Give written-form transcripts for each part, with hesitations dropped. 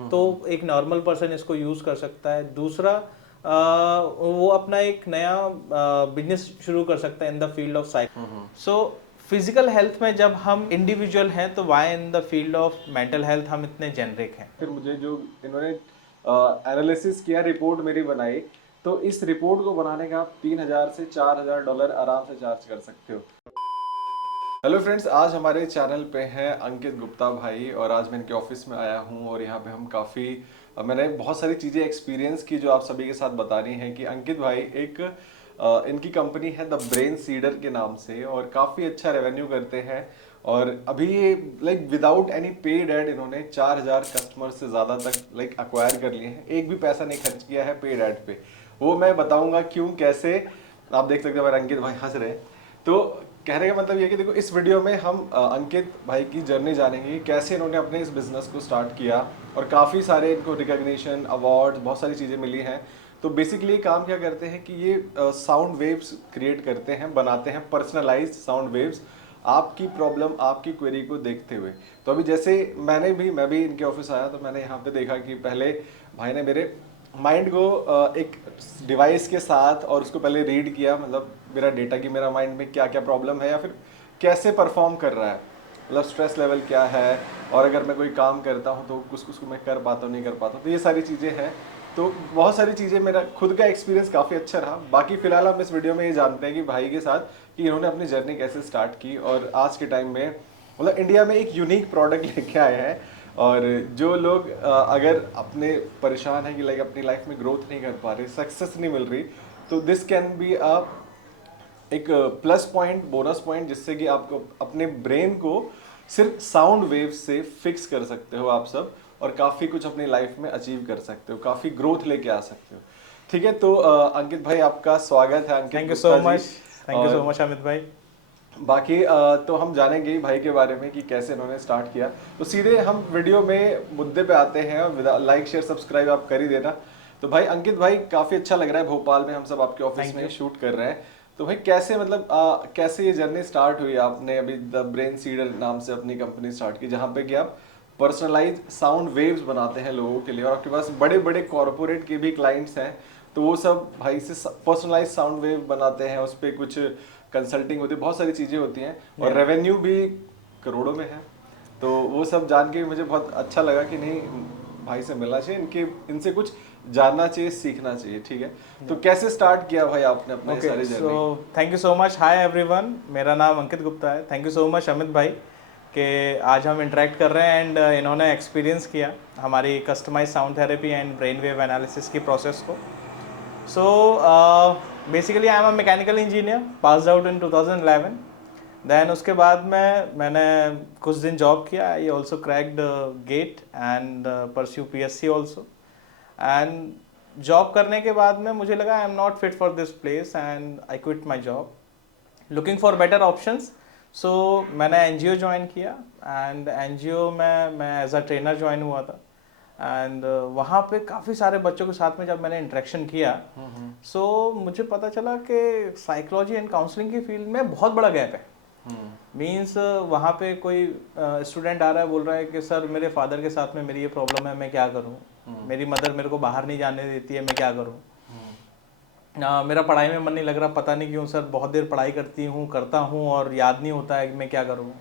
तो एक normal person इसको यूज कर सकता है। दूसरा वो अपना एक नया बिजनेस शुरू कर सकता है in the field of psycho. So physical health में जब हम इंडिविजुअल हैं तो why in the field of mental health हम इतने जेनरिक हैं। फिर मुझे जो इन्होंने एनालिसिस किया, रिपोर्ट मेरी बनाई, तो इस रिपोर्ट को बनाने का आप $3,000 से $4,000 आराम से चार्ज कर सकते हो। हेलो फ्रेंड्स, आज हमारे चैनल पे हैं अंकित गुप्ता भाई और आज मैं इनके ऑफिस में आया हूँ और यहाँ पे हम मैंने बहुत सारी चीज़ें एक्सपीरियंस की जो आप सभी के साथ बतानी है कि अंकित भाई इनकी कंपनी है द ब्रेन सीडर के नाम से और काफ़ी अच्छा रेवेन्यू करते हैं और अभी ये like without any paid ad इन्होंने 4,000 कस्टमर से ज़्यादा तक लाइक अक्वायर कर लिए हैं। एक भी पैसा नहीं खर्च किया है पेड एड पे। वो मैं बताऊंगा क्यों, कैसे। आप देख सकते हो हमारे अंकित भाई हंस रहे हैं। तो कहने का मतलब ये कि देखो, इस वीडियो में हम अंकित भाई की जर्नी जानेंगे कि कैसे इन्होंने अपने इस बिजनेस को स्टार्ट किया और काफ़ी सारे इनको रिकॉग्निशन, अवार्ड, बहुत सारी चीज़ें मिली हैं। तो बेसिकली काम क्या करते हैं कि ये साउंड वेव्स क्रिएट करते हैं, बनाते हैं पर्सनलाइज्ड साउंड वेव्स आपकी प्रॉब्लम, आपकी क्वेरी को देखते हुए। तो अभी जैसे मैं भी इनके ऑफिस आया तो मैंने यहाँ पे देखा कि पहले भाई ने मेरे माइंड को एक डिवाइस के साथ और उसको पहले रीड किया, मतलब मेरा डेटा की मेरा माइंड में क्या क्या प्रॉब्लम है या फिर कैसे परफॉर्म कर रहा है, मतलब स्ट्रेस लेवल क्या है और अगर मैं कोई काम करता हूँ तो कुछ कुछ मैं कर पाता हूँ, नहीं कर पाता हूँ, तो ये सारी चीज़ें हैं। तो बहुत सारी चीज़ें, मेरा खुद का एक्सपीरियंस काफ़ी अच्छा रहा। बाकी फिलहाल हम इस वीडियो में ये जानते हैं कि भाई के साथ कि इन्होंने अपनी जर्नी कैसे स्टार्ट की और आज के टाइम में मतलब इंडिया में एक यूनिक प्रोडक्ट लेके आए हैं। और जो लोग अगर अपने परेशान हैं कि लाइक अपनी लाइफ में ग्रोथ नहीं कर पा रहे, सक्सेस नहीं मिल रही, तो दिस कैन बी एक प्लस पॉइंट, बोनस पॉइंट, जिससे कि आपको अपने ब्रेन को सिर्फ साउंड वेव से फिक्स कर सकते हो आप सब और काफ़ी कुछ अपनी लाइफ में अचीव कर सकते हो, काफ़ी ग्रोथ लेके आ सकते हो। ठीक है, तो अंकित भाई आपका स्वागत है, Ankit thank you so Gupta ji. Much. Thank you so और मच अमित भाई। बाकी तो हम जानेंगे ही भाई के बारे में कि कैसे इन्होंने स्टार्ट किया। तो सीधे हम वीडियो में मुद्दे पे आते हैं और लाइक शेयर सब्सक्राइब आप कर ही देना। तो भाई अंकित भाई, काफ़ी अच्छा लग रहा है, भोपाल में हम सब आपके ऑफिस थैंक में यू। शूट कर रहे हैं। तो भाई कैसे, मतलब कैसे ये जर्नी स्टार्ट हुई? आपने अभी द ब्रेन सीडर नाम से अपनी कंपनी स्टार्ट की जहाँ पे कि आप पर्सनलाइज साउंड वेव्स बनाते हैं लोगों के लिए और आपके पास बड़े बड़े कॉरपोरेट के भी क्लाइंट्स हैं। तो वो सब भाई से पर्सनलाइज साउंड वेव बनाते हैं, उस पर कुछ कंसल्टिंग होती है, बहुत सारी चीज़ें होती हैं और Yeah. रेवेन्यू भी करोड़ों में है। तो वो सब जान के मुझे बहुत अच्छा लगा कि नहीं, भाई से मिलना चाहिए, इनसे कुछ जानना चाहिए, सीखना चाहिए। ठीक है, तो Yeah. कैसे स्टार्ट किया भाई आपने अपना ये ओके, सारी सो journey? Thank you so much. Hi everyone, मेरा नाम अंकित गुप्ता है। Thank you so much Amit भाई कि आज हम इंटरेक्ट कर रहे हैं एंड इन्होंने एक्सपीरियंस किया हमारी customise sound therapy and brain wave analysis की प्रोसेस को। So basically I am a mechanical engineer, passed out in 2011। Then उसके बाद मैंने कुछ दिन जॉब किया। I also cracked GATE and pursue PSC also. And job करने के बाद में मुझे लगा I am not fit for this place and I quit my job looking for better options. So मैंने एनजीओ ज्वाइन किया एंड एनजीओ में मैं एज अ ट्रेनर ज्वाइन हुआ था। एंड वहाँ पे काफ़ी सारे बच्चों के साथ में जब मैंने इंटरेक्शन किया, सो मुझे पता चला कि साइकोलॉजी एंड काउंसलिंग की फील्ड में बहुत बड़ा गैप है। मीन्स वहाँ पे कोई स्टूडेंट आ रहा है, बोल रहा है कि सर मेरे फादर के साथ में मेरी ये प्रॉब्लम है, मैं क्या करूँ। मेरी मदर मेरे को बाहर नहीं जाने देती है, मैं क्या करूँ। मेरा पढ़ाई में मन नहीं लग रहा, पता नहीं क्यों सर, बहुत देर पढ़ाई करता हूँ और याद नहीं होता है कि मैं क्या करूँ।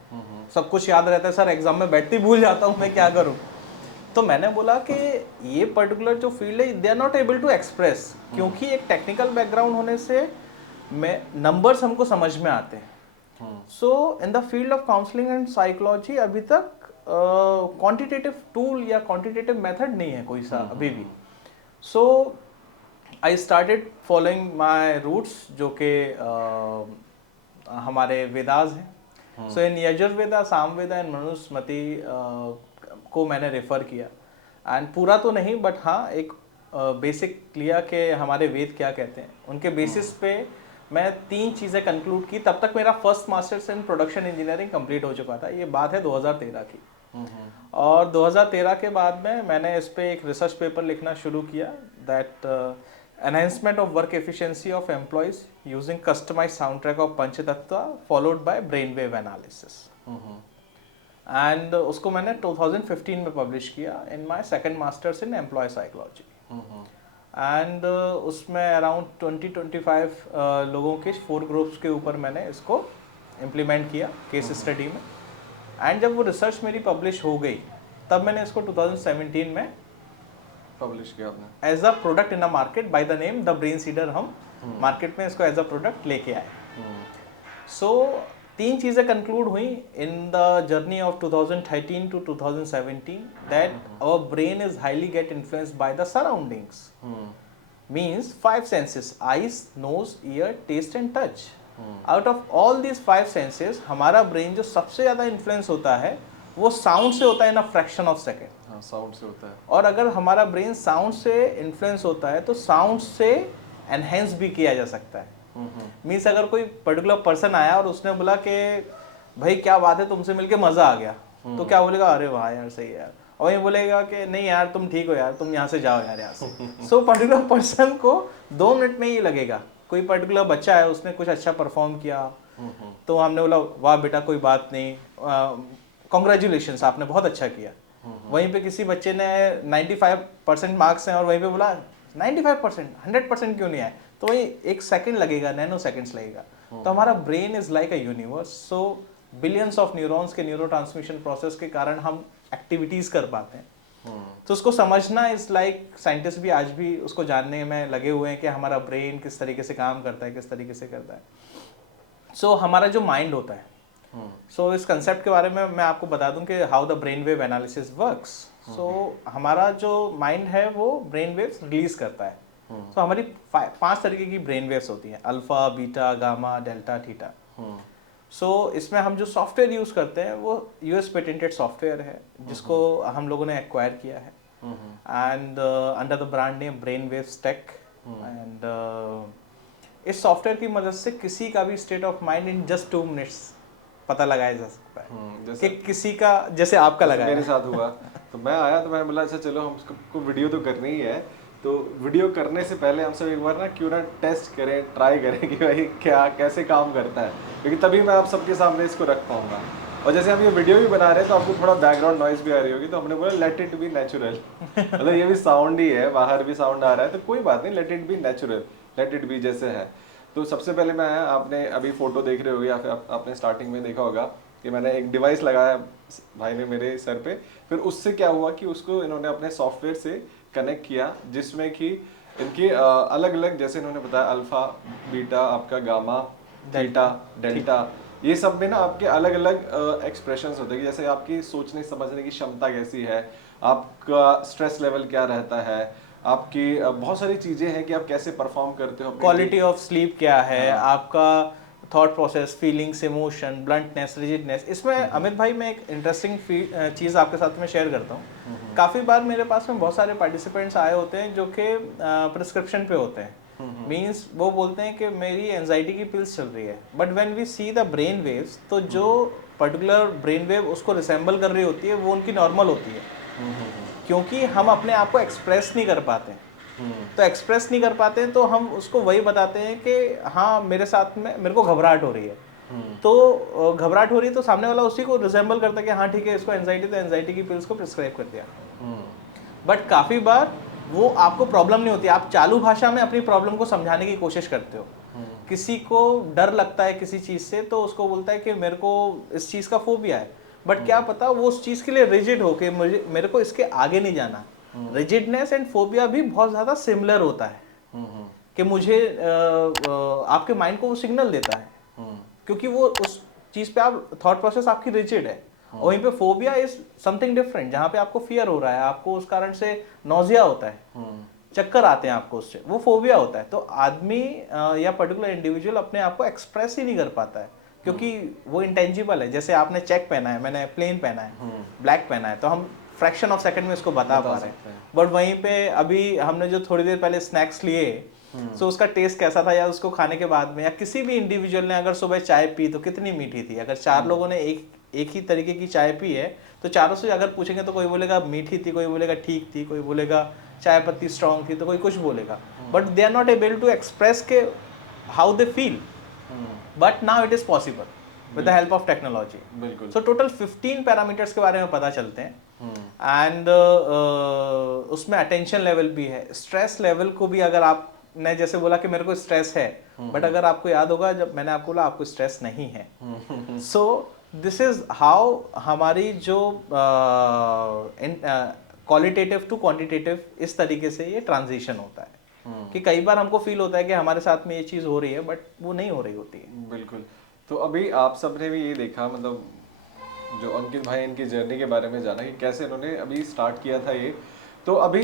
सब कुछ याद रहता है सर, एग्जाम में बैठते ही भूल जाता हूँ, मैं क्या करूँ। तो मैंने बोला कि ये पर्टिकुलर जो फील्ड है they are not able to express, क्योंकि एक टेक्निकल बैकग्राउंड होने से मैं नंबर्स हमको समझ में आते हैं। So in the field of counselling and psychology अभी तक क्वांटिटेटिव टूल या क्वांटिटेटिव मेथड नहीं है कोई सा अभी भी। So I started following my roots जो कि हमारे वेदास हैं। So in Yajurveda, Samaveda and Manusmriti को मैंने रेफर किया। एंड पूरा तो नहीं, बट हाँ एक बेसिक लिया कि हमारे वेद क्या कहते हैं। उनके बेसिस पे मैं 3 चीज़ें कंक्लूड की। तब तक मेरा first masters in production engineering complete हो चुका था। ये बात है 2013 की। और 2013 के बाद में मैंने इस पे एक रिसर्च पेपर लिखना शुरू किया, that enhancement of work efficiency of employees using customise sound track of Panchtatva followed by brain wave analysis. And उसको मैंने 2015 में पब्लिश किया in my second masters in employ psychology. And उसमें अराउंड 20-25 लोगों के 4 ग्रुप्स के ऊपर मैंने इसको इम्प्लीमेंट किया केस स्टडी में। एंड जब वो रिसर्च मेरी पब्लिश हो गई तब मैंने इसको 2017 में पब्लिश किया आपने as a product in a market by the name the brain seeder. हम मार्केट में इसको एज अ प्रोडक्ट लेके आए। सो 3 चीज़ें कंक्लूड हुई in the journey of 2013 to 2017 that our brain is highly get influenced by the surroundings. Means 5 senses eyes, nose, ear, taste and touch. Out of all these 5 senses हमारा brain जो सबसे ज़्यादा influence होता है वो sound से होता है इन अ फ्रैक्शन ऑफ सेकेंड। हाँ, साउंड से होता है। और अगर हमारा ब्रेन साउंड से इन्फ्लुएंस होता है तो साउंड से एनहेंस भी किया जा सकता है। मीन्स अगर कोई पर्टिकुलर पर्सन आया और उसने बोला कि भाई क्या बात है, तुमसे मिलके मजा आ गया, तो क्या बोलेगा, अरे वाह यार सही है यार। और वही बोलेगा कि नहीं यार तुम ठीक हो यार, तुम यहाँ से जाओ यार यहाँ से। सो पर्टिकुलर पर्सन को 2 मिनट में ही लगेगा। कोई पर्टिकुलर बच्चा है, उसने कुछ अच्छा परफॉर्म किया तो हमने बोला वाह बेटा कोई बात नहीं, कॉन्ग्रेचुलेशंस आपने बहुत अच्छा किया। वहीं पे किसी बच्चे ने 95% मार्क्स हैं और वहीं पे बोला 95%, 100% क्यों नहीं आए, तो वही 1 सेकंड लगेगा, नैनो सेकंड्स लगेगा। तो हमारा brain is like a universe. So billions of neurons के न्यूरो ट्रांसमिशन प्रोसेस के कारण हम एक्टिविटीज कर पाते हैं। तो उसको समझना इज लाइक साइंटिस्ट भी आज भी उसको जानने में लगे हुए हैं कि हमारा ब्रेन किस तरीके से काम करता है, किस तरीके से करता है। सो हमारा जो माइंड होता है, सो इस कंसेप्ट के बारे में मैं आपको बता दूं कि how the brain wave analysis works. So हमारा जो माइंड है वो ब्रेन वेव्स रिलीज करता है। सो हमारी 5 तरीके की ब्रेन वेव्स होती हैं, alpha, beta, gamma, delta, theta. So इसमें हम जो सॉफ्टवेयर यूज करते हैं वो यूएस पेटेंटेड सॉफ्टवेयर है जिसको हम लोगों ने एक्वायर किया है and under the brand name brain waves tech. And इस सॉफ्टवेयर की मदद से किसी का भी state of mind in just 2 minutes पता लगाया जा सकता है कि किसी का, जैसे आपका लगाया मेरे साथ हुआ। तो मैं आया तो मैंने बोला अच्छा चलो हम उसको वीडियो तो करनी ही है, तो वीडियो करने से पहले हम सब एक बार ना क्यों ना टेस्ट करें, ट्राई करें कि भाई क्या कैसे काम करता है, क्योंकि तभी मैं आप सबके सामने इसको रख पाऊंगा। और जैसे हम ये वीडियो भी बना रहे हैं तो आपको थोड़ा बैकग्राउंड नॉइज भी आ रही होगी, तो हमने बोला लेट इट बी नेचुरल। मतलब ये भी साउंड ही है, बाहर भी साउंड आ रहा है तो कोई बात नहीं, let it be natural, let it be जैसे है। तो सबसे पहले मैं आया, आपने अभी फोटो देख रहे होगे या फिर आपने स्टार्टिंग में देखा होगा कि मैंने एक डिवाइस लगाया भाई ने मेरे सर पे। फिर उससे क्या हुआ कि उसको इन्होंने अपने सॉफ्टवेयर से कनेक्ट किया जिसमें कि इनके अलग अलग, जैसे इन्होंने बताया अल्फा, बीटा, आपका गामा, थीटा, डेल्टा, ये सब में ना आपके अलग अलग एक्सप्रेशंस होते हैं, जैसे आपकी सोचने समझने की क्षमता कैसी है, आपका स्ट्रेस लेवल क्या रहता है, आपकी बहुत सारी चीजें हैं कि आप कैसे परफॉर्म करते हो, क्वालिटी ऑफ स्लीप क्या है, आपका thought process, feelings, emotion, bluntness, rigidness. इसमें अमित भाई मैं एक इंटरेस्टिंग चीज़ आपके साथ में शेयर करता हूँ। काफ़ी बार मेरे पास में बहुत सारे पार्टिसिपेंट्स आए होते हैं जो कि प्रिस्क्रिप्शन पे होते हैं। मींस वो बोलते हैं कि मेरी एंजाइटी की पिल्स चल रही है, but when we see the brain waves, तो जो पर्टिकुलर ब्रेन वेव उसको रिसेंबल कर रही होती है वो उनकी नॉर्मल होती है, क्योंकि हम अपने आप को एक्सप्रेस नहीं कर पाते हैं। तो एक्सप्रेस नहीं कर पाते हैं तो हम उसको वही बताते हैं कि हाँ मेरे साथ में मेरे को घबराहट हो रही है। तो घबराहट हो रही है तो सामने वाला उसी को रिजेंबल करता है कि हाँ ठीक है इसको एंजाइटी, तो एंजाइटी की पिल्स को प्रिस्क्राइब कर दिया। बट काफ़ी बार वो आपको प्रॉब्लम नहीं होती, आप चालू भाषा में अपनी प्रॉब्लम को समझाने की कोशिश करते हो। किसी को डर लगता है किसी चीज़ से तो उसको बोलता है कि मेरे को इस चीज़ का फोबिया है, बट क्या पता वो उस चीज़ के लिए रिजिड हो कि मेरे को इसके आगे नहीं जाना। रिजिडनेस एंड फोबिया भी बहुत ज़्यादा सिमिलर होता है कि मुझे आपके माइंड को वो सिग्नल देता है, क्योंकि वो उस चीज़ पे आप थॉट प्रोसेस आपकी रिजिड है। और वहीं पे फोबिया इज समथिंग डिफरेंट, जहाँ पे आपको फियर हो रहा है, आपको उस कारण से नौजिया होता है, चक्कर आते हैं आपको, उससे वो फोबिया होता है। तो आदमी या पर्टिकुलर इंडिविजुअल अपने आप को एक्सप्रेस ही नहीं कर पाता है क्योंकि वो इंटेंजिबल है। जैसे आपने चेक पहना है, मैंने प्लेन पहना है, ब्लैक पहना है, तो हम फ्रैक्शन ऑफ सेकंड में इसको बता पा रहे हैं। बट वहीं पे अभी हमने जो थोड़ी देर पहले स्नैक्स लिए, सो उसका टेस्ट कैसा था, या उसको खाने के बाद में, या किसी भी इंडिविजुअल ने अगर सुबह चाय पी तो कितनी मीठी थी। अगर 4 लोगों ने एक ही तरीके की चाय पी है तो चारों से अगर पूछेंगे तो कोई बोलेगा मीठी थी, कोई बोलेगा ठीक थी, कोई बोलेगा चाय पत्ती स्ट्रॉन्ग थी, तो कोई कुछ बोलेगा। But they are not able to express के how they feel. But now it is possible with the help of technology. बिल्कुल। सो टोटल 15 पैरामीटर्स के बारे में पता चलते हैं एंड उसमें अटेंशन लेवल भी है, स्ट्रेस लेवल को भी। अगर आपने जैसे बोला कि मेरे को स्ट्रेस है, बट अगर आपको याद होगा जब मैंने आपको बोला आपको स्ट्रेस नहीं है, सो दिस इज हाउ हमारी जो क्वालिटेटिव टू क्वांटिटेटिव इस तरीके से ये ट्रांजिशन होता है कि कई बार हमको फील होता है कि हमारे साथ में ये चीज़ हो रही है, बट वो नहीं हो रही होती है। बिल्कुल। तो अभी आप सबने भी ये देखा, मतलब जो अंकित भाई इनकी जर्नी के बारे में जाना कि कैसे इन्होंने अभी स्टार्ट किया था ये। तो अभी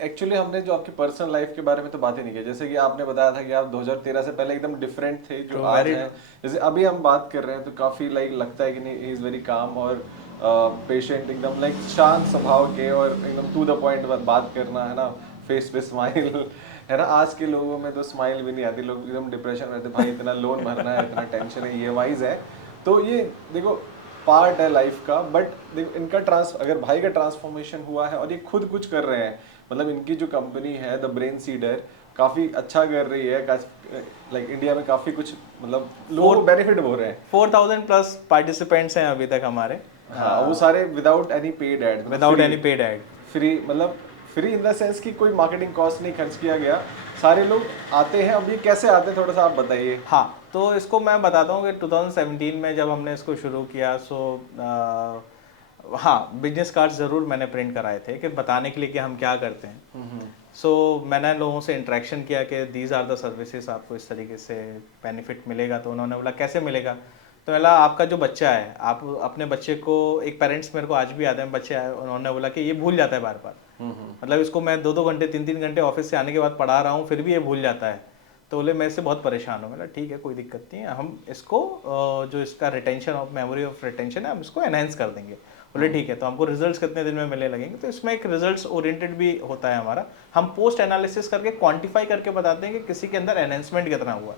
एक्चुअली हमने जो आपकी पर्सनल लाइफ के बारे में तो बात ही नहीं की। जैसे कि आपने बताया था कि आप 2013 से पहले एकदम डिफरेंट थे जो आज हैं। जैसे अभी हम बात कर रहे हैं तो काफ़ी लाइक लगता है कि नहीं, ही इज़ वेरी काम और पेशेंट, एकदम लाइक शांत स्वभाव के और एकदम टू द पॉइंट बात करना, है ना, फेस पे स्माइल, है ना। आज के लोगों में तो स्माइल भी नहीं आती, लोग एकदम डिप्रेशन में रहते, भाई इतना लोन भरना है, इतना टेंशन है, EMIs है। तो ये देखो पार्ट है लाइफ का, बट देखो इनका अगर भाई का ट्रांसफॉर्मेशन हुआ है और ये खुद कुछ कर रहे हैं, मतलब इनकी जो कंपनी है द ब्रेन सीडर काफ़ी अच्छा कर रही है, लाइक इंडिया में काफ़ी कुछ मतलब लोगों को बेनिफिट हो रहे हैं। 4000 प्लस पार्टिसिपेंट्स हैं अभी तक हमारे। हाँ, वो सारे without any paid ad, free, मतलब फ्री इन द सेंस कि कोई मार्केटिंग कॉस्ट नहीं खर्च किया गया, सारे लोग आते हैं। अब ये कैसे आते हैं थोड़ा सा आप बताइए। हाँ, तो इसको मैं बताता हूँ कि 2017 में जब हमने इसको शुरू किया, हाँ, बिजनेस कार्ड ज़रूर मैंने प्रिंट कराए थे कि बताने के लिए कि हम क्या करते हैं। सो मैंने लोगों से इंटरेक्शन किया कि दीज आर द सर्विसेज, आपको इस तरीके से बेनिफिट मिलेगा। तो उन्होंने बोला कैसे मिलेगा, तो बोला आपका जो बच्चा है, आप अपने बच्चे को, एक पेरेंट्स मेरे को आज भी याद है, बच्चे आए, उन्होंने बोला कि ये भूल जाता है बार बार, मतलब इसको मैं 2-2 घंटे 3-3 घंटे ऑफिस से आने के बाद पढ़ा रहा हूँ फिर भी ये भूल जाता है। तो बोले मैं इससे बहुत परेशान हूँ। बोला ठीक है, कोई दिक्कत नहीं है, हम इसको जो इसका retention of memory of retention है हम इसको एनहेंस कर देंगे। बोले ठीक है, तो हमको रिजल्ट्स कितने दिन में मिलने लगेंगे। तो इसमें एक रिजल्ट्स ओरिएंटेड भी होता है हमारा, हम पोस्ट एनालिसिस करके क्वांटिफाई करके बताते हैं कि किसी के अंदर एनहेंसमेंट कितना हुआ।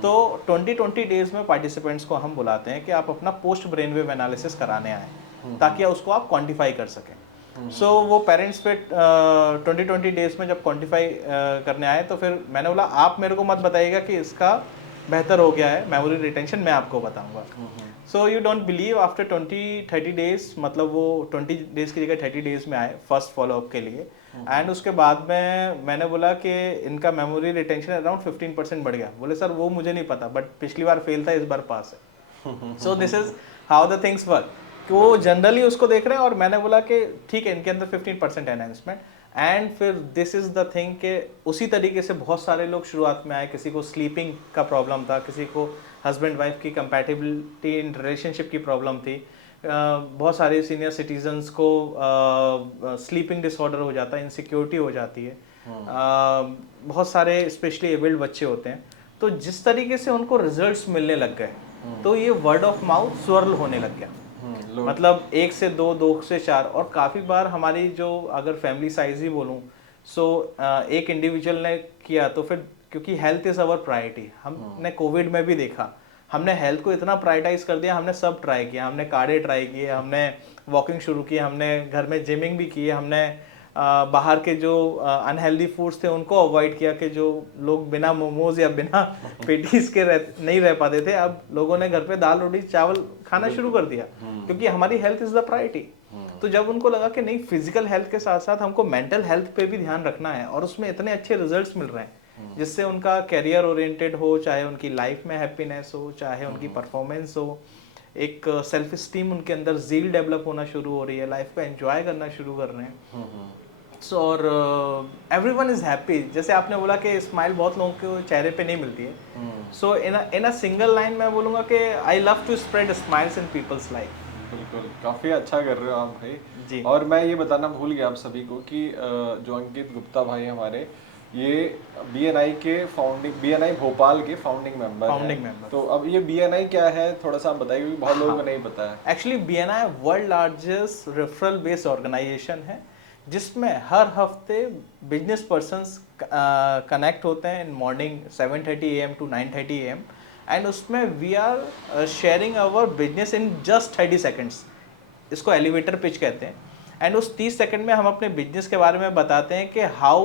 तो 20 डेज में पार्टिसिपेंट्स को हम बुलाते हैं कि आप अपना पोस्ट ब्रेन वेव एनालिसिस कराने आए ताकि उसको आप क्वांटिफाई कर सकें। सो वो पेरेंट्स पे 20 डेज में जब क्वांटिफाई करने आए, तो फिर मैंने बोला आप मेरे को मत बताइएगा कि इसका बेहतर हो गया है मेमोरी रिटेंशन, मैं आपको बताऊंगा। So you don't believe, after 20-30 days, मतलब वो 20 डेज की जगह 30 डेज में आए फर्स्ट फॉलोअप के लिए। एंड उसके बाद में मैंने बोला कि इनका मेमोरी रिटेंशन अराउंड 15% बढ़ गया। बोले सर वो मुझे नहीं पता, बट पिछली बार फेल था, इस बार पास है। So this is how the things work, कि वो जनरली उसको देख रहे हैं। और मैंने बोला कि ठीक है, इनके अंदर 15% एनहेंसमेंट। एंड फिर दिस इज द थिंग के उसी तरीके से बहुत सारे लोग शुरुआत में आए। किसी को स्लीपिंग का प्रॉब्लम था, किसी को हस्बैंड वाइफ की कंपैटिबिलिटी इन रिलेशनशिप की प्रॉब्लम थी, बहुत सारे सीनियर सिटीजन्स को स्लीपिंग डिसऑर्डर हो जाता है, इनसिक्योरिटी हो जाती है, बहुत सारे स्पेशली एबल्ड बच्चे होते हैं। तो जिस तरीके से उनको रिजल्ट्स मिलने लग गए, तो ये वर्ड ऑफ माउथ स्वर्ल होने लग गया। मतलब 1 से 2, 2 से 4, और काफ़ी बार हमारी जो, अगर फैमिली साइज ही बोलूँ, सो एक इंडिविजुअल ने किया, तो फिर क्योंकि हेल्थ इज़ अवर प्रायोरिटी, हमने कोविड में भी देखा, हमने हेल्थ को इतना प्रायोरिटाइज कर दिया, हमने सब ट्राई किया, हमने कार्डे ट्राई किए, हमने वॉकिंग शुरू की, हमने घर में जिमिंग भी की, हमने बाहर के जो अनहेल्दी फूड्स थे उनको अवॉइड किया, कि जो लोग बिना मोमोज या बिना पेटीज के नहीं रह पाते थे, अब लोगों ने घर पे दाल रोटी चावल खाना शुरू कर दिया, क्योंकि हमारी हेल्थ इज द प्रायोरिटी। तो जब उनको लगा कि नहीं, फिजिकल हेल्थ के साथ साथ हमको मेंटल हेल्थ पे भी ध्यान रखना है, और उसमें इतने अच्छे रिजल्ट्स मिल रहे हैं जिससे उनका कैरियर ओरिएंटेड हो, चाहे उनकी लाइफ में हैप्पीनेस हो, चाहे उनकी परफॉर्मेंस हो, एक सेल्फ स्टीम उनके अंदर ज़ील डेवलप होना शुरू हो रही है, लाइफ को एंजॉय करना शुरू कर रहे हैं। सो और एवरीवन इज हैप्पी। जैसे आपने बोला कि स्माइल बहुत लोगों के चेहरे पे नहीं मिलती है। सो इन अ सिंगल लाइन मैं बोलूँगा कि I love to spread smiles in people's life. बिल्कुल, काफ़ी अच्छा कर रहे हो आप भाई जी। और मैं ये बताना भूल गया आप सभी को कि जो अंकित गुप्ता भाई हमारे, ये BNI के BNI भोपाल के फाउंडिंग मेंबर हैं। तो अब ये BNI क्या है, थोड़ा सा आप बताइए, क्योंकि बहुत लोगों को नहीं पता है। Actually BNI world largest referral based organisation है, जिसमें हर हफ्ते बिजनेस पर्सन्स कनेक्ट होते हैं in morning 7:30 AM to 9:30 AM, and उसमें we are sharing our business in just 30 seconds. इसको एलिवेटर पिच कहते हैं। एंड उस 30 सेकंड में हम अपने बिजनेस के बारे में बताते हैं कि how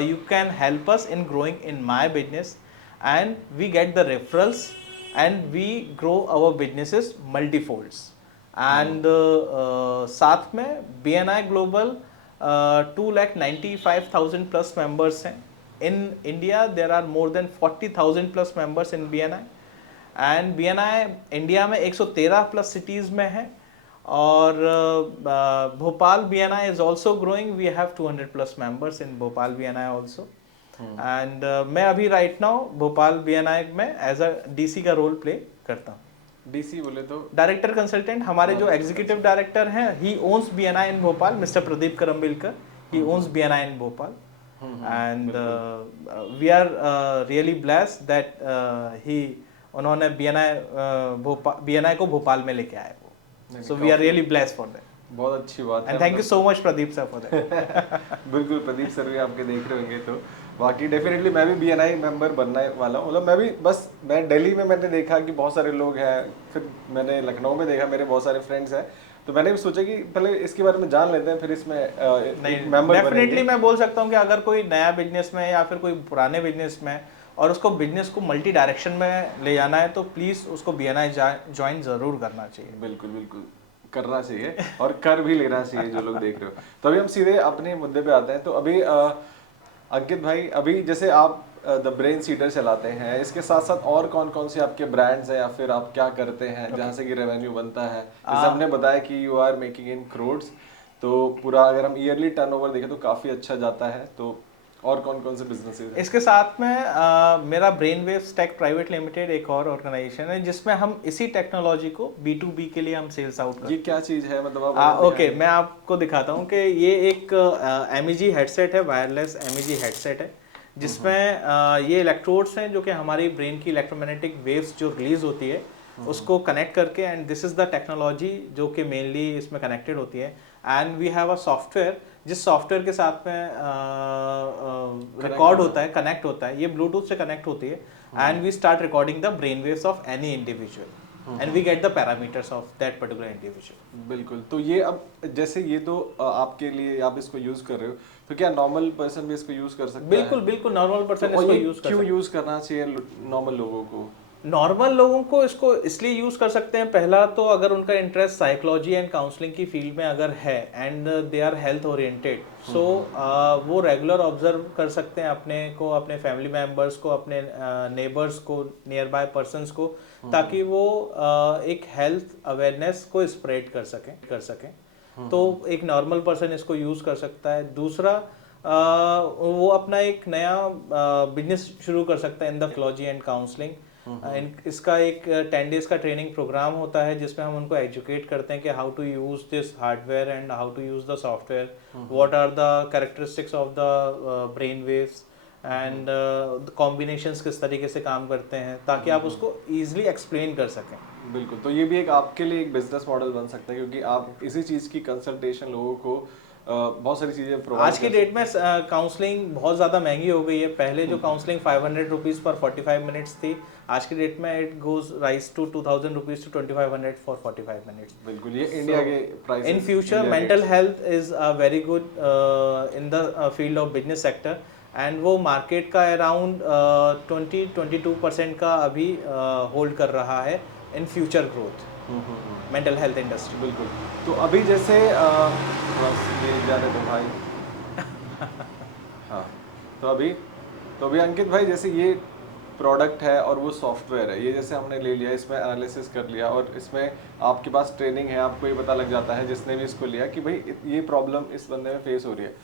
you can help us in growing in my business, and we get the referrals and we grow our businesses multifolds. And साथ में BNI Global 2,95,000 plus members हैं. In India there are more than 40,000 plus members in BNI, and BNI India में 113 plus cities में है. और Bhopal BNI is also growing. We have 200 plus members in Bhopal BNI also. And मैं अभी right now Bhopal BNI में as a DC का role play करता हूँ. डीसी बोले तो डायरेक्टर कंसल्टेंट. हमारे जो एग्जीक्यूटिव डायरेक्टर हैं, he owns BNI in Bhopal, mister Pradeep Karambilkar. He owns BNI in Bhopal. And we are really blessed that he उन्होंने BNI को भोपाल में लेके आए वो. So we are really blessed for that. बहुत अच्छी बात है. And thank you so much Pradeep sir for that. बिल्कुल, प्रदीप सर भी आपके देख रहे होंगे. तो बाकी डेफिनेटली मैं भी BNI मेंबर बनने वाला हूँ. मतलब मैं दिल्ली में मैंने देखा कि बहुत सारे लोग हैं, फिर मैंने लखनऊ में देखा, मेरे बहुत सारे फ्रेंड्स हैं. तो मैंने भी सोचा कि पहले इसके बारे में जान लेते हैं, फिर इसमें मेंबर डेफिनेटली मैं बोल सकता हूँ कि अगर कोई नया बिजनेस में या फिर कोई पुराने बिजनेस में और उसको बिजनेस को मल्टी डायरेक्शन में ले जाना है, तो प्लीज़ उसको BNI ज्वाइन ज़रूर करना चाहिए. बिल्कुल बिल्कुल करना चाहिए और कर भी लेना चाहिए जो लोग देख रहे हो. तो अभी हम सीधे अपने मुद्दे पे आते हैं. तो अभी अंकित भाई, अभी जैसे आप द ब्रेन सीडर चलाते हैं, इसके साथ साथ और कौन कौन से आपके ब्रांड्स हैं या फिर आप क्या करते हैं जहाँ से कि रेवेन्यू बनता है? जैसे हमने बताया कि you are making in crores, तो पूरा अगर हम ईयरली टर्नओवर देखें तो काफ़ी अच्छा जाता है. तो और कौन कौन से बिजनेस हैं? इसके साथ में मेरा ब्रेनवेव्स टेक प्राइवेट लिमिटेड एक और ऑर्गेनाइजेशन है जिसमें हम इसी टेक्नोलॉजी को B2B के लिए हम सेल्स आउट करते हैं. ये क्या चीज़ है, मतलब आप ओके, मैं आपको दिखाता हूँ कि ये एक MEG हेडसेट है, वायरलेस MEG हेडसेट है, जिसमें ये इलेक्ट्रोड्स हैं जो कि हमारी ब्रेन की इलेक्ट्रोमैग्नेटिक वेव्स जो रिलीज होती है उसको कनेक्ट करके, and this is the technology जो कि मेनली इसमें कनेक्टेड होती है. And we have a software, जिस सॉफ्टवेयर के साथ में रिकॉर्ड होता है, कनेक्ट होता है, ये ब्लूटूथ से कनेक्ट होती है. And we start recording the brain waves of any individual and we get the parameters of that particular individual. बिल्कुल. तो ये अब जैसे ये तो आपके लिए आप इसको यूज कर रहे हो, तो क्या नॉर्मल पर्सन भी इसको यूज कर सकता बिल्कुल है? बिल्कुल नॉर्मल पर्सन तो इसको यूज कर क्यों यूज करना चाहिए नॉर्मल लोगों को? नॉर्मल लोगों को इसको इसलिए यूज़ कर सकते हैं. पहला तो अगर उनका इंटरेस्ट साइकोलॉजी एंड काउंसलिंग की फील्ड में अगर है and they are health oriented, so वो रेगुलर ऑब्जर्व कर सकते हैं अपने को, अपने फैमिली मेम्बर्स को, अपने नेबर्स को, नियर बाय पर्सनस को, ताकि वो एक हेल्थ अवेयरनेस को स्प्रेड कर सकें. तो एक नॉर्मल पर्सन इसको यूज़ कर सकता है. दूसरा वो अपना एक नया बिजनेस शुरू कर सकता है in the psychology and counselling. इसका एक 10 डेज का ट्रेनिंग प्रोग्राम होता है जिसमें हम उनको एजुकेट करते हैं कि how to use this hardware and how to use the software, what are the characteristics of the brain waves and combinations किस तरीके से काम करते हैं, ताकि आप उसको ईजिली एक्सप्लेन कर सकें. बिल्कुल. तो ये भी एक आपके लिए एक बिजनेस मॉडल बन सकता है, क्योंकि आप इसी चीज़ की कंसल्टेशन लोगों को बहुत सारी चीज़ें प्रोवाइड. आज की डेट में काउंसलिंग बहुत ज़्यादा महंगी हो गई है. पहले जो काउंसलिंग 500 रुपीज़ पर 45 मिनट्स थी, आज की डेट में it goes rise to 2000 rupees to 2500 for 45 minutes. बिल्कुल. ये इंडिया के price. In future mental health is very good in the field of business sector, and वो मार्केट का अराउंड 20-22% का अभी होल्ड कर रहा है in future growth mental health industry. बिल्कुल. तो अभी जैसे जाने दो भाई. हाँ. तो अभी अंकित भाई, जैसे ये प्रोडक्ट है और वो सॉफ्टवेयर है, ये जैसे हमने ले लिया, इसमें एनालिसिस कर लिया और इसमें आपके पास ट्रेनिंग है, आपको ये पता लग जाता है जिसने भी इसको लिया कि भाई ये प्रॉब्लम इस बंदे में फेस हो रही है.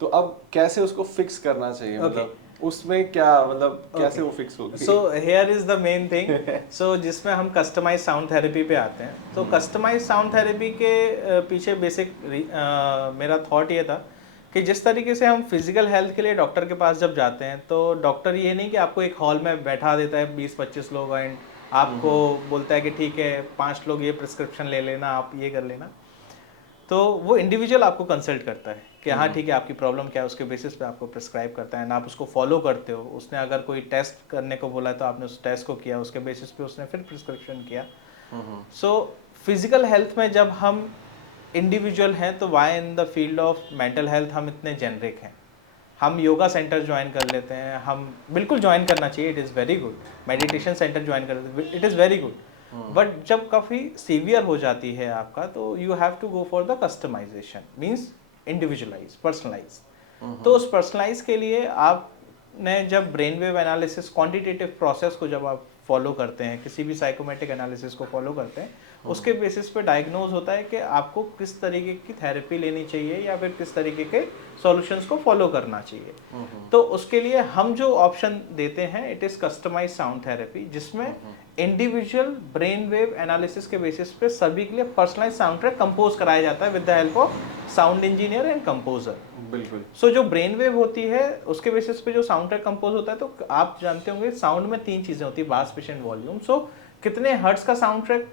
तो अब कैसे उसको फिक्स करना चाहिए? मतलब उसमें क्या, मतलब कैसे वो फिक्स होगी? So here is the main thing. So जिसमें हम कस्टमाइज साउंड थेरेपी पे आते हैं. तो कस्टमाइज साउंड थेरेपी के पीछे बेसिक मेरा थॉट ये था कि जिस तरीके से हम फिजिकल हेल्थ के लिए डॉक्टर के पास जब जाते हैं, तो डॉक्टर ये नहीं कि आपको एक हॉल में बैठा देता है 20-25 लोग एंड आपको बोलता है कि ठीक है 5 लोग ये प्रिस्क्रिप्शन ले लेना, आप ये कर लेना. तो वो इंडिविजुअल आपको कंसल्ट करता है कि हाँ ठीक है आपकी प्रॉब्लम क्या है, उसके बेसिस पे आपको प्रिस्क्राइब करता है एंड आप उसको फॉलो करते हो. उसने अगर कोई टेस्ट करने को बोला तो आपने उस टेस्ट को किया, उसके बेसिस पे उसने फिर प्रिस्क्रिप्शन किया. सो फिजिकल हेल्थ में जब हम इंडिविजुअल हैं, तो why in the field of mental health हम इतने जेनरिक हैं? हम योगा सेंटर ज्वाइन कर लेते हैं, हम बिल्कुल ज्वाइन करना चाहिए, it is very good. Meditation centre join कर लेते हैं, it is very good. But जब काफ़ी सीवियर हो जाती है आपका, तो you have to go for the customization, means individualize, personalize. तो उस पर्सनलाइज के लिए आपने जब brain wave analysis quantitative process को जब आप फॉलो करते हैं, किसी भी साइकोमेट्रिक एनालिसिस को फॉलो करते हैं, उसके बेसिस पे डायग्नोज होता है कि आपको किस तरीके की थेरेपी लेनी चाहिए या फिर किस तरीके के सॉल्यूशंस को फॉलो करना चाहिए। तो उसके लिए हम जो ऑप्शन देते हैं, it is customize sound therapy, जिसमें इंडिविजुअल ब्रेन वेव एनालिसिस के बेसिस पे सभी के लिए पर्सनलाइज साउंड ट्रैक कंपोज कराया जाता है with the help of sound engineer and composer. बिल्कुल। सो जो ब्रेन वेव होती है उसके बेसिस पे जो साउंड ट्रैक कंपोज होता है, तो आप जानते होंगे साउंड में 3 चीज़ें होती है, बास, पिच एंड वॉल्यूम। सो कितने हर्ट्स का साउंड ट्रैक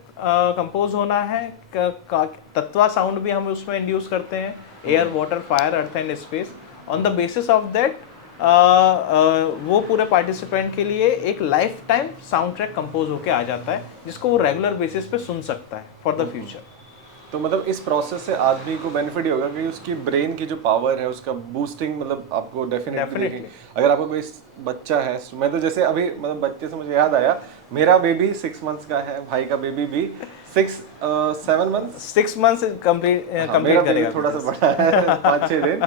कंपोज होना है, तत्वा साउंड भी हम उसमें इंड्यूस करते हैं, air, water, fire, earth and space. On the basis of that वो पूरे पार्टिसिपेंट के लिए एक life time sound track compose होके आ जाता है, जिसको वो रेगुलर बेसिस पे सुन सकता है फॉर द फ्यूचर। तो मतलब इस प्रोसेस से आदमी को बेनिफिट ही होगा कि उसकी ब्रेन की जो पावर है उसका बूस्टिंग, मतलब आपको डेफिनेटली। अगर आपको कोई बच्चा है, मैं तो जैसे अभी मतलब बच्चे से मुझे याद आया, मेरा बेबी 6 मंथ्स का है, भाई का बेबी भी 7 मंथ्स 6 मंथ्स कंप्लीट करेगा, थोड़ा सा बड़ा है 5-6 दिन।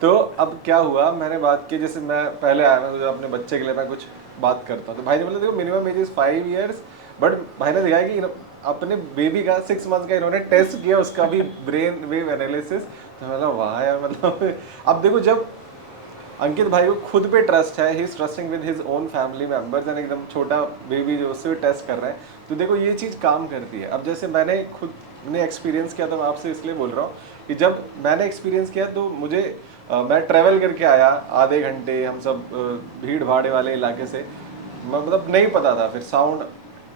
तो अब क्या हुआ, मैंने बात की, जैसे मैं पहले आया, मैं अपने बच्चे के लिए मैं कुछ बात करता हूँ, तो भाई ने बोला देखो minimum age is 5 years, but भाई ने दिखाया कि अपने बेबी का 6 मंथ का इन्होंने टेस्ट किया, उसका भी ब्रेन वेव एनालिसिस। तो मतलब वाह यार, मतलब अब देखो जब अंकित भाई को खुद पे ट्रस्ट है, he is trusting with his own family members, and एकदम छोटा बेबी जो उससे टेस्ट कर रहे हैं, तो देखो ये चीज़ काम करती है। अब जैसे मैंने खुद ने एक्सपीरियंस किया, तो मैं आपसे इसलिए बोल रहा हूँ कि जब मैंने एक्सपीरियंस किया तो मुझे मैं ट्रैवल करके आया आधे घंटे, हम सब भीड़ भाड़े वाले इलाके से, मतलब नहीं पता था, फिर साउंड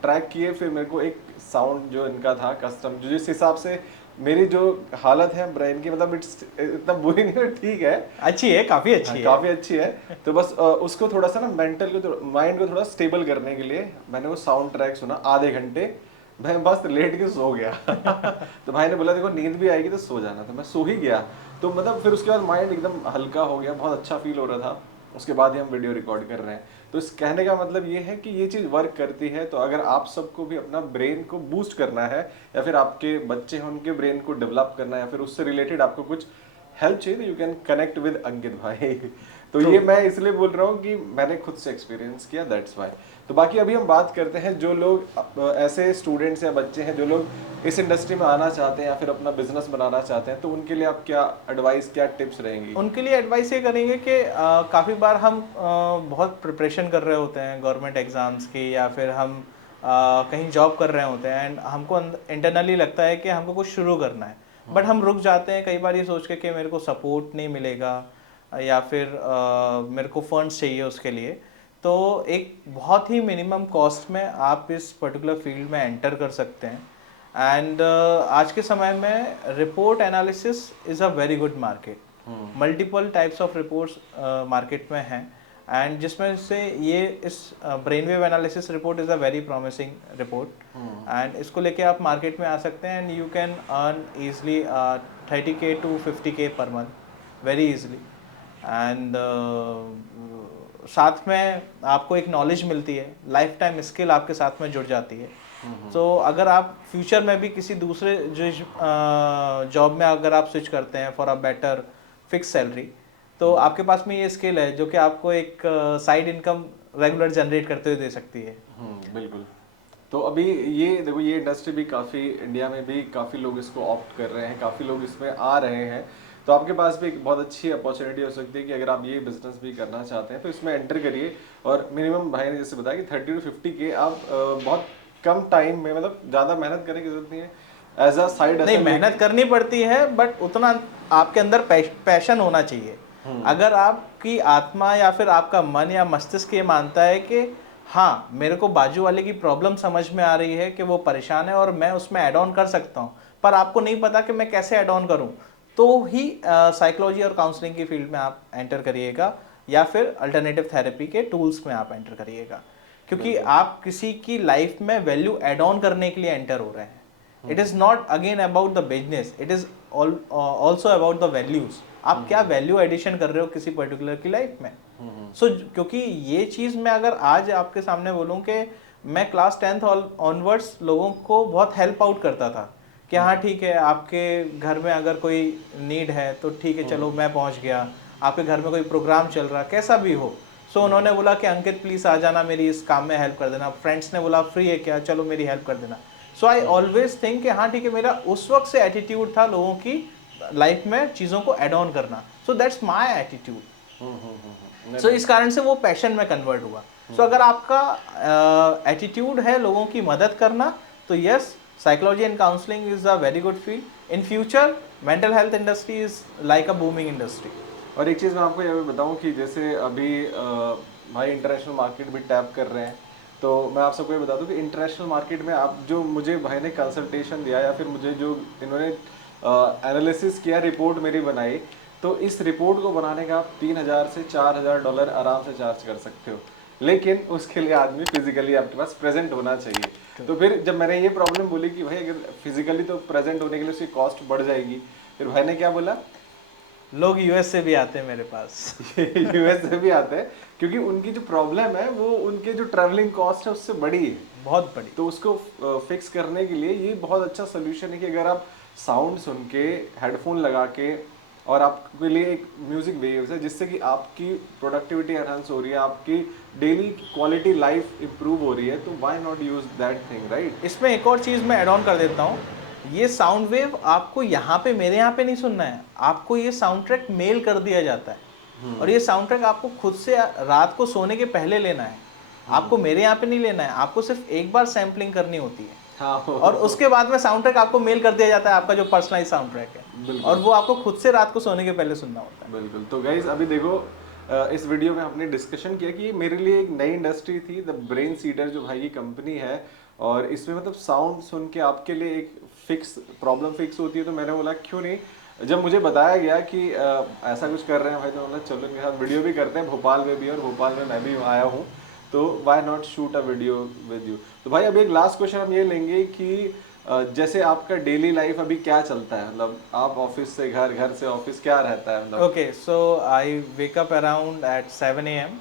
ट्रैक किए, फिर मेरे को एक साउंड जो इनका था कस्टम, जो जिस हिसाब से मेरी जो हालत है ब्रेन की, मतलब इट्स इतना बुरी नहीं है, ठीक है, अच्छी है, काफ़ी अच्छी है, काफ़ी अच्छी है। तो बस उसको थोड़ा सा ना मेंटल को, माइंड को थोड़ा स्टेबल करने के लिए मैंने वो साउंड ट्रैक सुना आधे घंटे, मैं बस लेट के सो गया। तो भाई ने बोला देखो नींद भी आएगी तो सो जाना, तो मैं सो ही गया। तो मतलब फिर उसके बाद माइंड एकदम हल्का हो गया, बहुत अच्छा फील हो रहा था। उसके बाद ही हम वीडियो रिकॉर्ड कर रहे हैं। तो इस कहने का मतलब ये है कि ये चीज़ वर्क करती है। तो अगर आप सबको भी अपना ब्रेन को बूस्ट करना है, या फिर आपके बच्चे हैं उनके ब्रेन को डेवलप करना है, या फिर उससे रिलेटेड आपको कुछ हेल्प चाहिए, तो यू कैन कनेक्ट विद अंकित भाई। तो ये मैं इसलिए बोल रहा हूँ कि मैंने खुद से एक्सपीरियंस किया, दैट्स वाई। तो बाकी अभी हम बात करते हैं जो लोग ऐसे स्टूडेंट्स या बच्चे हैं जो लोग इस इंडस्ट्री में आना चाहते हैं या फिर अपना बिजनेस बनाना चाहते हैं, तो उनके लिए आप क्या एडवाइस, क्या टिप्स रहेंगी? उनके लिए एडवाइस ये करेंगे कि काफ़ी बार हम बहुत प्रिपरेशन कर रहे होते हैं गवर्नमेंट एग्ज़ाम्स की, या फिर हम कहीं जॉब कर रहे होते हैं, एंड हमको इंटरनली लगता है कि हमको कुछ शुरू करना है, बट हम रुक जाते हैं कई बार ये सोच के कि मेरे को सपोर्ट नहीं मिलेगा, या फिर मेरे को फंड्स चाहिए उसके लिए। तो एक बहुत ही मिनिमम कॉस्ट में आप इस पर्टिकुलर फील्ड में एंटर कर सकते हैं। एंड आज के समय में report analysis is a very good market, multiple types of reports market में हैं, एंड जिसमें से ये इस brain wave analysis report is a very promising report, and इसको लेके आप मार्केट में आ सकते हैं, and you can earn easily 30K to 50K per month very easily. And साथ में आपको एक नॉलेज मिलती है, लाइफ टाइम स्किल आपके साथ में जुड़ जाती है। तो अगर आप फ्यूचर में भी किसी दूसरे जो जॉब में अगर आप स्विच करते हैं for a better fix salary, तो आपके पास में ये स्किल है जो कि आपको एक साइड इनकम रेगुलर जनरेट करते हुए दे सकती है। बिल्कुल। तो अभी ये देखो, ये इंडस्ट्री भी काफ़ी, इंडिया में भी काफ़ी लोग इसको ऑप्ट कर रहे हैं, काफ़ी लोग इसमें आ रहे हैं। तो आपके पास भी एक बहुत अच्छी अपॉर्चुनिटी हो सकती है कि अगर आप ये बिजनेस भी करना चाहते हैं तो इसमें एंटर करिए। और मिनिमम भाई ने जैसे बताया कि 30 to 50K आप बहुत कम टाइम में, मतलब ज़्यादा मेहनत करने की जरूरत नहीं है, एज अ साइड नहीं, मेहनत करनी पड़ती है, बट उतना आपके अंदर पैशन होना चाहिए। अगर आपकी आत्मा या फिर आपका मन या मस्तिष्क ये मानता है कि हाँ, मेरे को बाजू वाले की प्रॉब्लम समझ में आ रही है कि वो परेशान है और मैं उसमें ऐड ऑन कर सकता हूँ, पर आपको नहीं पता कि मैं कैसे ऐड ऑन करूँ, तो ही साइकोलॉजी और काउंसलिंग की फील्ड में आप एंटर करिएगा, या फिर अल्टरनेटिव थेरेपी के टूल्स में आप एंटर करिएगा, क्योंकि आप किसी की लाइफ में वैल्यू ऐड ऑन करने के लिए एंटर हो रहे हैं। It is not again about the business, it is also about the values. आप क्या वैल्यू एडिशन कर रहे हो किसी पर्टिकुलर की लाइफ में। सो क्योंकि ये चीज़ मैं अगर आज आपके सामने बोलूँ कि मैं क्लास 10th ऑनवर्ड्स लोगों को बहुत हेल्प आउट करता था कि हाँ ठीक है, आपके घर में अगर कोई नीड है तो ठीक है, चलो मैं पहुंच गया, आपके घर में कोई प्रोग्राम चल रहा कैसा भी हो। सो उन्होंने बोला कि अंकित प्लीज़ आ जाना, मेरी इस काम में हेल्प कर देना। फ्रेंड्स ने बोला फ्री है क्या, चलो मेरी हेल्प कर देना। सो आई ऑलवेज थिंक कि हाँ ठीक है, मेरा उस वक्त से एटीट्यूड था लोगों की लाइफ में चीज़ों को एड ऑन करना। So that's my attitude. सो इस कारण से वो पैशन में कन्वर्ट हुआ। सो अगर आपका एटीट्यूड है लोगों की मदद करना, तो yes, psychology and counselling is a very good field. In future mental health industry is like a booming industry. और एक चीज़ मैं आपको ये भी बताऊं कि जैसे अभी भाई इंटरनेशनल मार्केट भी टैप कर रहे हैं, तो मैं आप सबको ये बता दूं कि इंटरनेशनल मार्केट में आप जो मुझे भाई ने कंसल्टेशन दिया या फिर मुझे जो इन्होंने एनालिसिस किया, रिपोर्ट मेरी बनाई, तो इस रिपोर्ट को बनाने का आप $3000 से $4000 आराम से चार्ज कर सकते हो। लेकिन उसके लिए आदमी फिजिकली आपके पास प्रेजेंट होना चाहिए। तो फिर जब मैंने ये प्रॉब्लम बोली कि भाई अगर फिजिकली तो प्रेजेंट होने के लिए उसकी कॉस्ट बढ़ जाएगी, फिर भाई ने क्या बोला, लोग यूएस से भी आते हैं मेरे पास। यूएस से भी आते हैं, क्योंकि उनकी जो प्रॉब्लम है वो उनके जो ट्रैवलिंग कॉस्ट है उससे बड़ी है, बहुत बड़ी। तो उसको फिक्स करने के लिए ये बहुत अच्छा सोल्यूशन है कि अगर आप साउंड सुन के हेडफोन लगा के, और आपके लिए एक म्यूजिक वेव्स है जिससे कि आपकी प्रोडक्टिविटी एनहांस हो रही है, आपकी डेली क्वालिटी लाइफ इंप्रूव हो रही है, तो why not use that thing, right. इसमें एक और चीज़ मैं ऐड ऑन कर देता हूँ। ये साउंड वेव आपको यहाँ पे, मेरे यहाँ पे नहीं सुनना है, आपको ये साउंड ट्रैक मेल कर दिया जाता है। और ये साउंड ट्रैक आपको खुद से रात को सोने के पहले लेना है। आपको मेरे यहाँ पे नहीं लेना है, आपको सिर्फ एक बार सैम्पलिंग करनी होती है। हाँ, और उसके बाद में साउंड ट्रैक आपको मेल कर दिया जाता है, आपका जो पर्सनलाइज साउंड ट्रैक है, और वो आपको खुद से रात को सोने के पहले सुनना होता है। बिल्कुल। तो गाइज अभी देखो, इस वीडियो में हमने डिस्कशन किया कि मेरे लिए एक नई इंडस्ट्री थी, द ब्रेन सीडर जो भाई की कंपनी है, और इसमें मतलब साउंड सुन के आपके लिए एक फिक्स प्रॉब्लम फिक्स होती है। तो मैंने बोला क्यों नहीं, जब मुझे बताया गया कि ऐसा कुछ कर रहे हैं भाई, तो मतलब चलो इनके साथ वीडियो भी करते हैं, भोपाल में भी, और भोपाल में मैं भी आया हूँ, तो why not shoot a video with you. तो भाई अभी एक लास्ट क्वेश्चन हम ये लेंगे कि जैसे आपका डेली लाइफ अभी क्या चलता है, मतलब आप ऑफिस से घर, घर से ऑफिस, क्या रहता है मतलब। Okay, so I wake up around at 7 AM,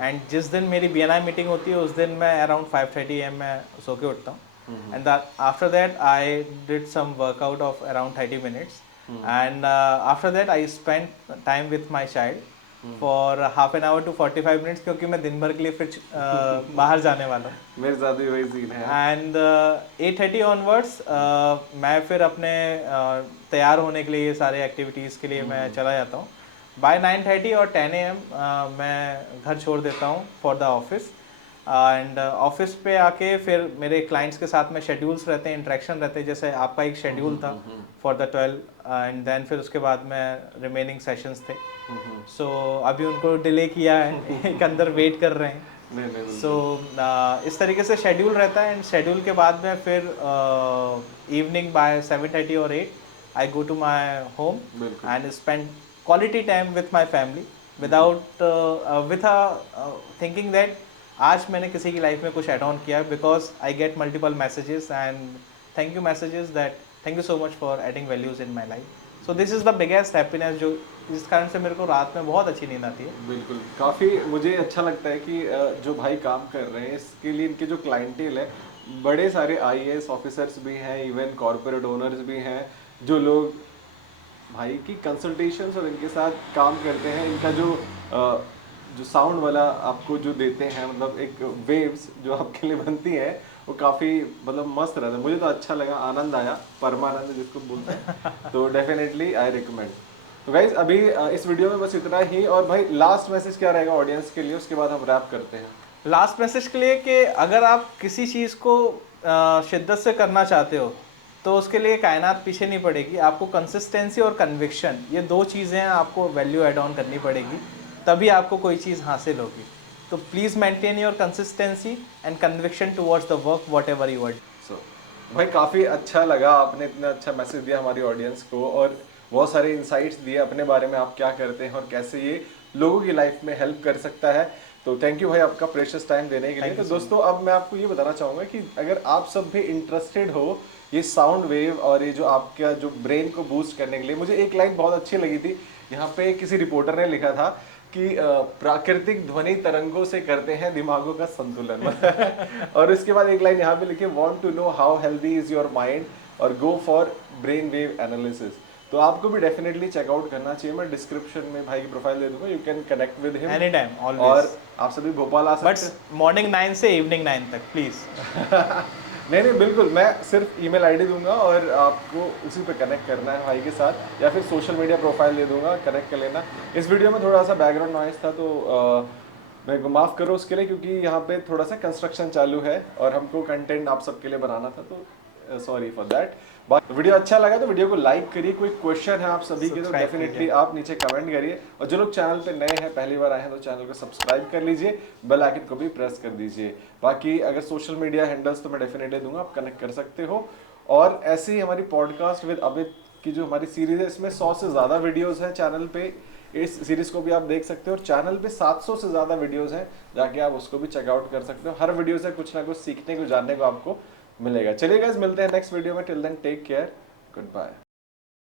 and जिस दिन मेरी BNI मीटिंग होती है उस दिन मैं अराउंड 5:30 AM में सो के उठता हूँ। And after that I did some workout of around 30 minutes, and after that I spend time with my child for half an hour to 45 minutes, क्योंकि मैं दिन भर के लिए फिर बाहर जाने वाला हूँ। मेरे साथ भी वही सीन है। एंड 8:30 ऑनवर्ड्स मैं फिर अपने तैयार होने के लिए, ये सारे एक्टिविटीज़ के लिए मैं चला जाता हूँ। बाय 9:30 और 10 AM मैं घर छोड़ देता हूँ for the office. And office पे आके फिर मेरे क्लाइंट्स के साथ में शेड्यूल्स रहते हैं, इंटरेक्शन रहते हैं, जैसे आपका एक शेड्यूल था फॉर द 12, एंड देन फिर उसके बाद में रिमेनिंग सेशंस थे। सो अभी उनको डिले किया है, एक अंदर वेट कर रहे हैं। सो इस तरीके से शेड्यूल रहता है, एंड शेड्यूल के बाद में फिर इवनिंग बाय 7:30 और 8 I go to my home and spend quality time with my family without with thinking that आज मैंने किसी की लाइफ में कुछ एड ऑन किया, because I get multiple messages and thank you messages that thank you so much for adding values in my life. So this is the biggest happiness, जो इस कारण से मेरे को रात में बहुत अच्छी नींद आती है। बिल्कुल, काफ़ी मुझे अच्छा लगता है कि जो भाई काम कर रहे हैं इसके लिए इनके जो क्लाइंटेल है, बड़े सारे IAS ऑफिसर्स भी हैं, इवन कॉर्पोरेट ओनर्स भी हैं, जो लोग भाई की कंसल्टेशंस और इनके साथ काम करते हैं। इनका जो साउंड वाला आपको जो देते हैं, मतलब एक वेव्स जो आपके लिए बनती है, वो काफ़ी मतलब मस्त रहता है। मुझे तो अच्छा लगा, आनंद आया, परमानंद जिसको बोलते हैं। तो डेफिनेटली आई रिकमेंड। तो गाइज अभी इस वीडियो में बस इतना ही। और भाई लास्ट मैसेज क्या रहेगा ऑडियंस के लिए, उसके बाद हम रैप करते हैं। लास्ट मैसेज के लिए कि अगर आप किसी चीज़ को शिद्दत से करना चाहते हो तो उसके लिए कायनात पीछे नहीं पड़ेगी। आपको कंसिस्टेंसी और कन्विक्शन, ये दो चीज़ें आपको वैल्यू एड ऑन करनी पड़ेगी, तभी आपको कोई चीज़ हासिल होगी। तो please maintain your consistency and conviction towards the work whatever you are. So भाई काफ़ी अच्छा लगा, आपने इतना अच्छा मैसेज दिया हमारी ऑडियंस को, और बहुत सारे इंसाइट्स दिए अपने बारे में, आप क्या करते हैं और कैसे ये लोगों की लाइफ में हेल्प कर सकता है। तो थैंक यू भाई आपका प्रेशियस टाइम देने के लिए। तो दोस्तों अब मैं आपको ये बताना चाहूँगा कि अगर आप सब भी इंटरेस्टेड हो ये साउंड वेव और ये जो आपका जो ब्रेन को बूस्ट करने के लिए, मुझे एक लाइन बहुत अच्छी लगी थी यहाँ पे किसी रिपोर्टर ने लिखा था कि प्राकृतिक ध्वनि तरंगों से करते हैं दिमागों का संतुलन। और इसके बाद एक लाइन यहाँ पे लिखी, want to know how healthy is your mind और go for brain wave analysis. तो आपको भी डेफिनेटली चेकआउट करना चाहिए। मैं डिस्क्रिप्शन में भाई की प्रोफाइल दे दूंगा, you can connect with him any time, और ऑलवेज। आप सभी भोपाल आ सकते हैं। बट मॉर्निंग 9 से इवनिंग 9 तक प्लीज। नहीं नहीं बिल्कुल, मैं सिर्फ ईमेल आईडी दूंगा और आपको उसी पे कनेक्ट करना है भाई के साथ, या फिर सोशल मीडिया प्रोफाइल दे दूंगा, कनेक्ट कर लेना। इस वीडियो में थोड़ा सा बैकग्राउंड नॉइस था तो मेरे को माफ़ करो उसके लिए, क्योंकि यहाँ पे थोड़ा सा कंस्ट्रक्शन चालू है और हमको कंटेंट आप सबके लिए बनाना था, तो सॉरी फॉर दैट। वीडियो अच्छा लगा तो वीडियो को लाइक करिए। कोई क्वेश्चन है आप सभी के तो डेफिनेटली आप नीचे कमेंट करिए, और जो लोग चैनल पे नए हैं, पहली बार आए हैं, तो चैनल को सब्सक्राइब कर लीजिए, बेल आइकन को भी प्रेस कर दीजिए। बाकी अगर सोशल मीडिया हैंडल्स तो मैं डेफिनेटली दूंगा, आप कनेक्ट कर सकते हो। और ऐसे ही हमारी पॉडकास्ट विद अमित की जो हमारी सीरीज है, इसमें 100 से ज़्यादा वीडियोज़ हैं चैनल पे। इस सीरीज को भी आप देख सकते हो, और चैनल पे 700 से ज़्यादा वीडियोस हैं, जाके आप उसको भी चेकआउट कर सकते हो। हर वीडियो से कुछ ना कुछ सीखने को, जानने को आपको मिलेगा। चलिए गाइस, मिलते हैं नेक्स्ट वीडियो में। Till then take care, good bye.